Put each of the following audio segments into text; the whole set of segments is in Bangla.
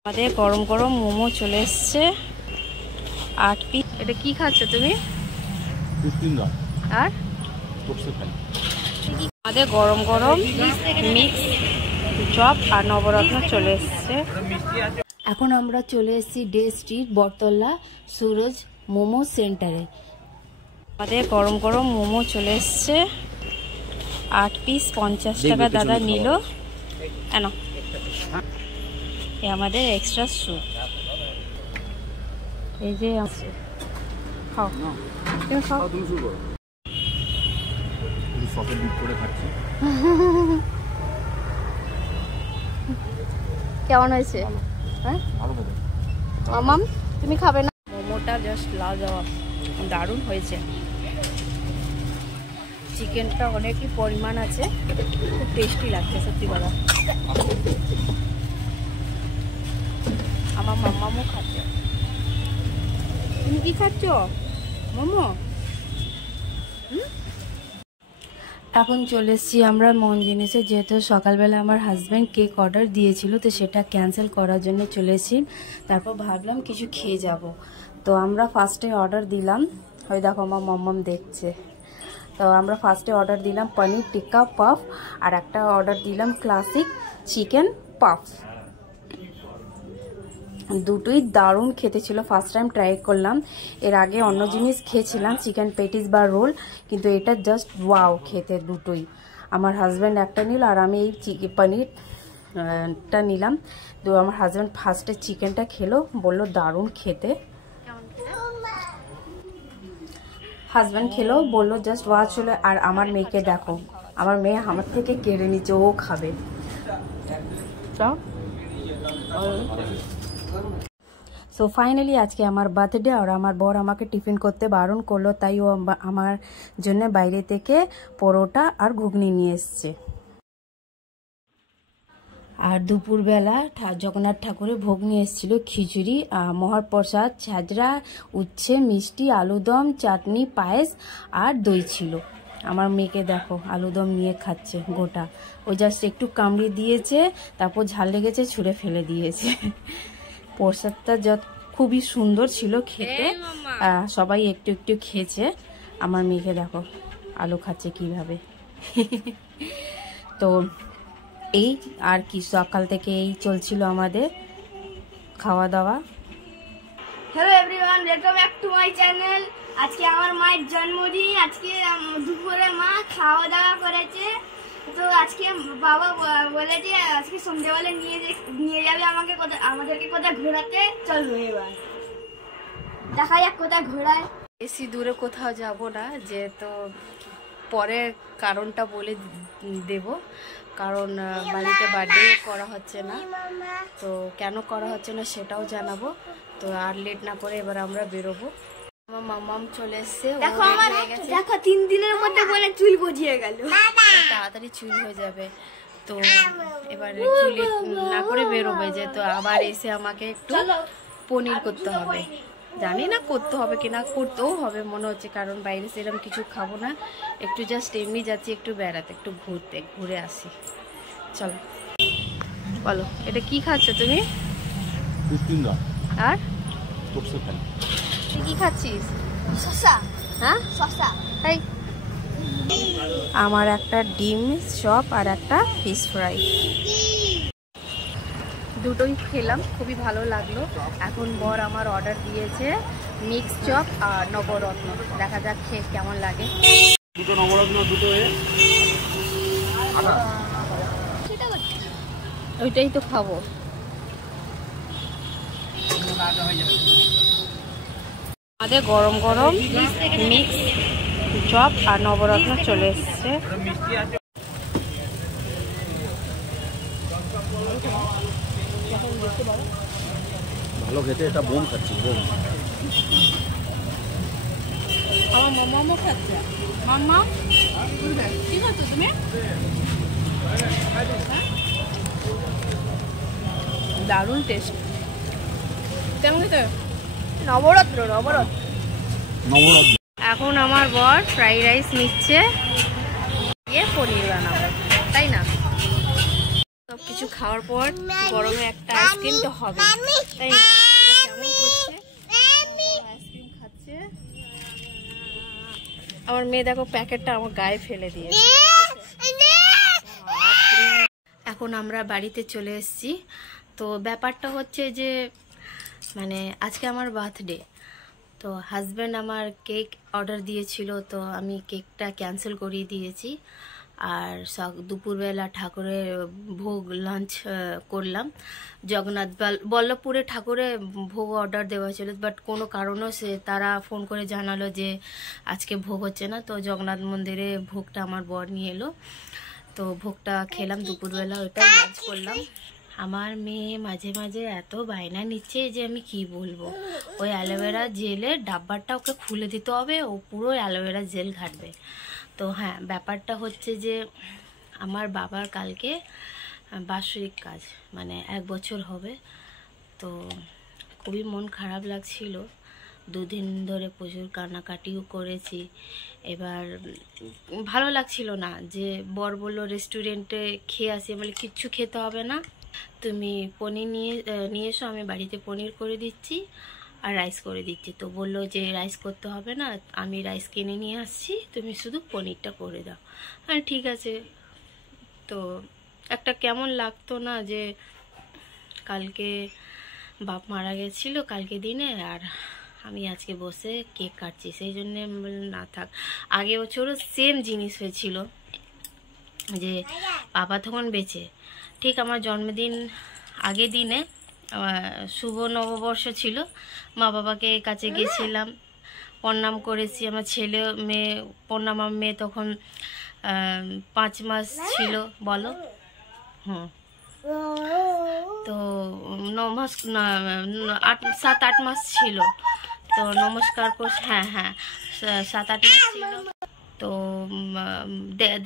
আমাদের গরম গরম মোমো চলে এসছে 8 পিস। এটা কি খাচ্ছ তুমি? আর আমাদের গরম গরম মিক্স চপ আর নবরত্ন চলে এসছে। এখন আমরা চলে এসেছি ডে স্ট্রিট বটতলা সুরজ মোমো সেন্টারে। আমাদের গরম গরম মোমো চলে এসছে 8 পিস 50 টাকা দাদা নিল। আমাদের এক্সট্রা স্যুপ এই যে আছে, খাও তুমি খাও। তুমি শুরু করো। সসে ডিপ করে খাচ্ছি। কেমন হয়েছে? হ্যাঁ ভালো খেতে। মামাম তুমি খাবে না? মোমোটা জাস্ট লাজবাব, দারুণ হয়েছে। চিকেনটা অনেকই পরিমাণ আছে, খুব টেস্টি লাগছে সত্যি কথা। আমার মামামও খাচ্ছে। তুমি কি খাচ্ছ? মোমো। এখন চলে এসেছি আমরা মন জিনিসে, যেহেতু সকালবেলা আমার হাজব্যান্ড কেক অর্ডার দিয়েছিল, তো সেটা ক্যান্সেল করার জন্য চলে এসেছি। তারপর ভাবলাম কিছু খেয়ে যাব, তো আমরা ফার্স্টে অর্ডার দিলাম। ওই দেখো আমার মাম্মাম দেখছে। তো আমরা ফার্স্টে অর্ডার দিলাম পনির টিক্কা পাফ, আর একটা অর্ডার দিলাম ক্লাসিক চিকেন পাফ। দুটোই দারুণ খেতে ছিল, ফার্স্ট টাইম ট্রাই করলাম। এর আগে অন্য জিনিস খেয়েছিলাম, চিকেন পেটিস বা রোল, কিন্তু এটা জাস্ট ওয়াও খেতে দুটোই। আমার হাজব্যান্ড একটা নিল আর আমি এই পনিরটা নিলাম। তো আমার হাজব্যান্ড ফার্স্টে চিকেনটা খেলো, বললো দারুণ খেতে। হাজব্যান্ড খেলো, বললো জাস্ট ওয়াও ছিল। আর আমার মেয়েকে দেখো, আমার মেয়ে আমার থেকে কেড়ে নিচ্ছে, ও খাবে। সো ফাইনালি আজকে আমার বার্থডে, আর আমার বর আমাকে টিফিন করতে বারণ করলো, তাই ও আমার জন্য বাইরে থেকে পরোটা আর ঘুগনি নিয়ে এসছে। আর দুপুরবেলা জগন্নাথ ঠাকুরের ভোগ নিয়ে এসেছিলো খিচুড়ি, মহাপ্রসাদ, ছাজরা, উচ্ছে, মিষ্টি, আলুদম, চাটনি, পায়েস আর দই ছিল। আমার মেয়েকে দেখো আলুদম নিয়ে খাচ্ছে গোটা, ও জাস্ট একটু কামড়ে দিয়েছে, তারপর ঝাল লেগেছে ছুঁড়ে ফেলে দিয়েছে। প্রসাদটা খুবই সুন্দর ছিল খেতে, সবাই একটু একটু খেয়েছে। আমার মেয়েকে দেখো আলু খাচ্ছে কিভাবে। তো এই আর কি, সকাল থেকে এই চলছিল আমাদের খাওয়া দাওয়া। Hello everyone, welcome back to my channel. আজকে আমার মায়ের জন্মদিন। আজকে দুপুরে মা খাওয়া দাওয়া করেছে। তো আজকে বাবা বলেছে আজকে সন্ধ্যাবেলা নিয়ে যাবে আমাদেরকে কোথায় ঘোরাতে। চলো এবার দেখা যাক কোথায় ঘোরায়। বেশি দূরে কোথাও যাব না, যেহেতু পরে কারণটা বলে দেব, কারণ বাড়িতে বার্থডে করা হচ্ছে না। তো কেন করা হচ্ছে না সেটাও জানাবো। তো আর লেট না করে এবার আমরা বেরোবো। আমার মামাম চলে এসছে, দেখো 3 দিনের মধ্যে বলে চুল গজিয়ে গেল, তাড়াতাড়ি চুল হয়ে যাবে। তো এবার চুল না করে বেরোবে, যেহেতু আবার এসে আমাকে একটু পনির করতে হবে। জানি না করতে হবে কিনা, করতেও হবে মনে হচ্ছে, কারণ বাইরে সেরকম কিছু খাবো না। একটু জাস্ট এমনি যাচ্ছি একটু বেড়াতে, একটু ঘুরে আসি। চলো বলো, এটা কি খাচ্ছ তুমি? আর তুই কি খাচ্ছিস? শসা। হ্যাঁ শসা। আমার একটা ডিম চপ আর একটা ফিশ ফ্রাই, দুটোই খেলাম, খুবই ভালো লাগলো। এখন বর আমার অর্ডার দিয়েছে মিক্স চপ আর নবরত্ন, দেখা যাক খেয়ে কেমন লাগে। দুটো নবরত্ন, দুটো ওইটাই তো খাবো। আমাদের গরম গরম মিক্স চপ আর নবরত্ন চলে এসছে। ভালো খেতে, এটা বোম খাচ্ছি, বোম। আমার মামামও খাচ্ছে। মাম্মা কি খাচ্ছ তুমি? দারুণ টেস্ট। কেমন খেতে? নবরত্ন। এখন আমার বর ফ্রাইড রাইস নিচ্ছে, পনির বানাবো, তাই না? সব কিছু খাওয়ার পর গরমে একটা আইসক্রিম তো হবে, তাই না? কেমন করছে, আইসক্রিম খাচ্ছে। আমার মেয়ে দেখো প্যাকেটটা আমার গায়ে ফেলে দিয়ে। এখন আমরা বাড়িতে চলে এসেছি। তো ব্যাপারটা হচ্ছে যে মানে আজকে আমার বার্থডে, তো হাজব্যান্ড আমার কেক অর্ডার দিয়েছিল, তো আমি কেকটা ক্যান্সেল করিয়ে দিয়েছি। আর দুপুরবেলা ঠাকুরের ভোগ লাঞ্চ করলাম। জগন্নাথ বল্লভপুরে ঠাকুরে ভোগ অর্ডার দেওয়া ছিল, বাট কোনো কারণও তারা ফোন করে জানালো যে আজকে ভোগ হচ্ছে না। তো জগন্নাথ মন্দিরে ভোগটা আমার বর নিয়ে এলো, তো ভোগটা খেলাম দুপুরবেলা, ওইটা লাঞ্চ করলাম। আমার মেয়ে মাঝে মাঝে এত বায়না নিচ্ছে যে আমি কি বলবো। ওই অ্যালোভেরা জেলের ডাব্বাটা ওকে খুলে দিতে হবে, ও পুরো অ্যালোভেরা জেল ঘাটবে। তো হ্যাঁ, ব্যাপারটা হচ্ছে যে আমার বাবার কালকে বাৎসরিক কাজ, মানে 1 বছর হবে। তো খুবই মন খারাপ লাগছিল, 2 দিন ধরে প্রচুর কান্নাকাটিও করেছি। এবার ভালো লাগছিল না, যে বর বললো রেস্টুরেন্টে খেয়ে আসি, বলে কিচ্ছু খেতে হবে না, তুমি পনির নিয়ে এসো, আমি বাড়িতে পনির করে দিচ্ছি আর রাইস করে দিচ্ছি। তো বললো যে রাইস করতে হবে না, আমি রাইস কিনে নিয়ে আসছি, তুমি শুধু পনিরটা করে দাও। হ্যাঁ ঠিক আছে। তো একটা কেমন লাগতো না যে কালকে বাপ মারা গেছিল কালকে দিনে, আর আমি আজকে বসে কেক কাটছি। সেই জন্যে না থাক, আগে বছরও সেম জিনিস হয়েছিল, যে বাবা তখন বেঁচে, ঠিক আমার জন্মদিন আগের দিনে শুভ নববর্ষ ছিল, মা বাবাকে কাছে গিয়েছিলাম, প্রণাম করেছি। আমার ছেলে মেয়ে প্রণাম, আমার মেয়ে তখন 5 মাস ছিল, বলো। তো 7-8 মাস ছিল, তো নমস্কার করছি। হ্যাঁ 7-8 মাস ছিল। তো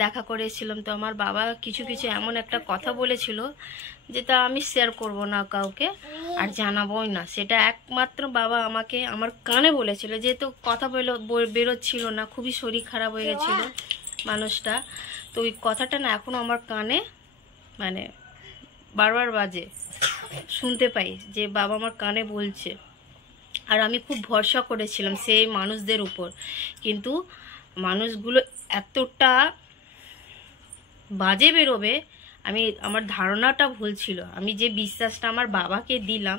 দেখা করেছিলাম। তো আমার বাবা কিছু এমন একটা কথা বলেছিল যেটা আমি শেয়ার করব না কাউকে, আর জানাবোই না। সেটা একমাত্র বাবা আমাকে আমার কানে বলেছিল, যেহেতু কথা বেরোচ্ছিল না, খুবই শরীর খারাপ হয়ে গেছিল মানুষটা। তো ওই কথাটা না এখনো আমার কানে মানে বারবার বাজে, শুনতে পাই যে বাবা আমার কানে বলছে। আর আমি খুব ভরসা করেছিলাম সেই মানুষদের উপর, কিন্তু মানুষগুলো এতটা বাজে বেরোবে, আমার ধারণাটা ভুল ছিল। আমি যে বিশ্বাসটা আমার বাবাকে দিলাম,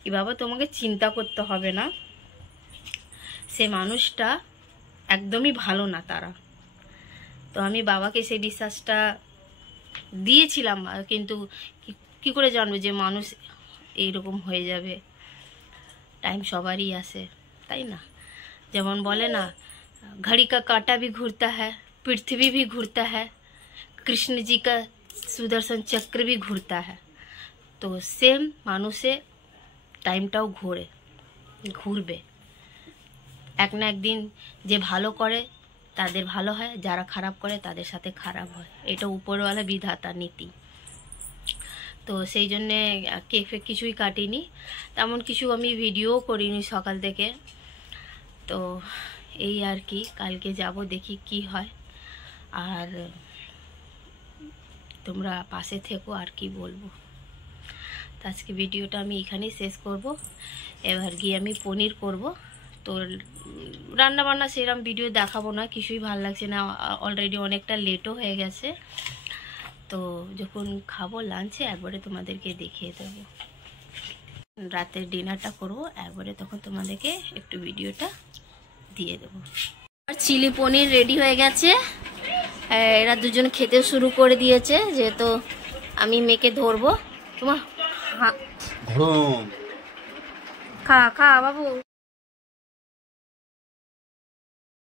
কি বাবা তোমাকে চিন্তা করতে হবে না, সে মানুষটা একদমই ভালো না তারা। তো আমি বাবাকে সেই বিশ্বাসটা দিয়েছিলাম, কিন্তু কি করে জানবো যে মানুষ এইরকম হয়ে যাবে। টাইম সবারই আসে, তাই না? যেমন বলে না, घड़ी का कांटा भी घूरता है, पृथ्वी भी घूरता है, कृष्ण जी का सुदर्शन चक्र भी घूरता है। तो सेम মানুষের টাইমটাও ঘুরবে। এক না একদিন যে ভালো করে তাদের ভালো হয়, যারা খারাপ করে তাদের সাথে খারাপ হয়। এটা উপরওয়ালা বিধাতা নীতি। তো সেই জন্যে কেক ফেক কিছুই কাটিনি, তেমন কিছু আমি ভিডিও করিনি সকাল থেকে। তো এই আর কি, কালকে যাব দেখি কি হয়। আর তোমরা পাশে থেকো, আর কি বলবো। তো আজকে ভিডিওটা আমি এখানেই শেষ করব। এবার গিয়ে আমি পনির করব। তো রান্না বান্না সেরকম ভিডিও দেখাবো না, কিছুই ভালো লাগছে না, অলরেডি অনেকটা লেটও হয়ে গেছে। তো যখন খাবো লাঞ্চে একবারে তোমাদেরকে দেখিয়ে দেবো, রাতের ডিনারটা করবো একবারে, তখন তোমাদেরকে একটু ভিডিওটা দিয়ে দেবো। আর চিলি পনির রেডি হয়ে গেছে, এরা দুজন খেতে শুরু করে দিয়েছে। যেহেতু আমি মেয়েকে ধরবো, তোমার খা বাবু।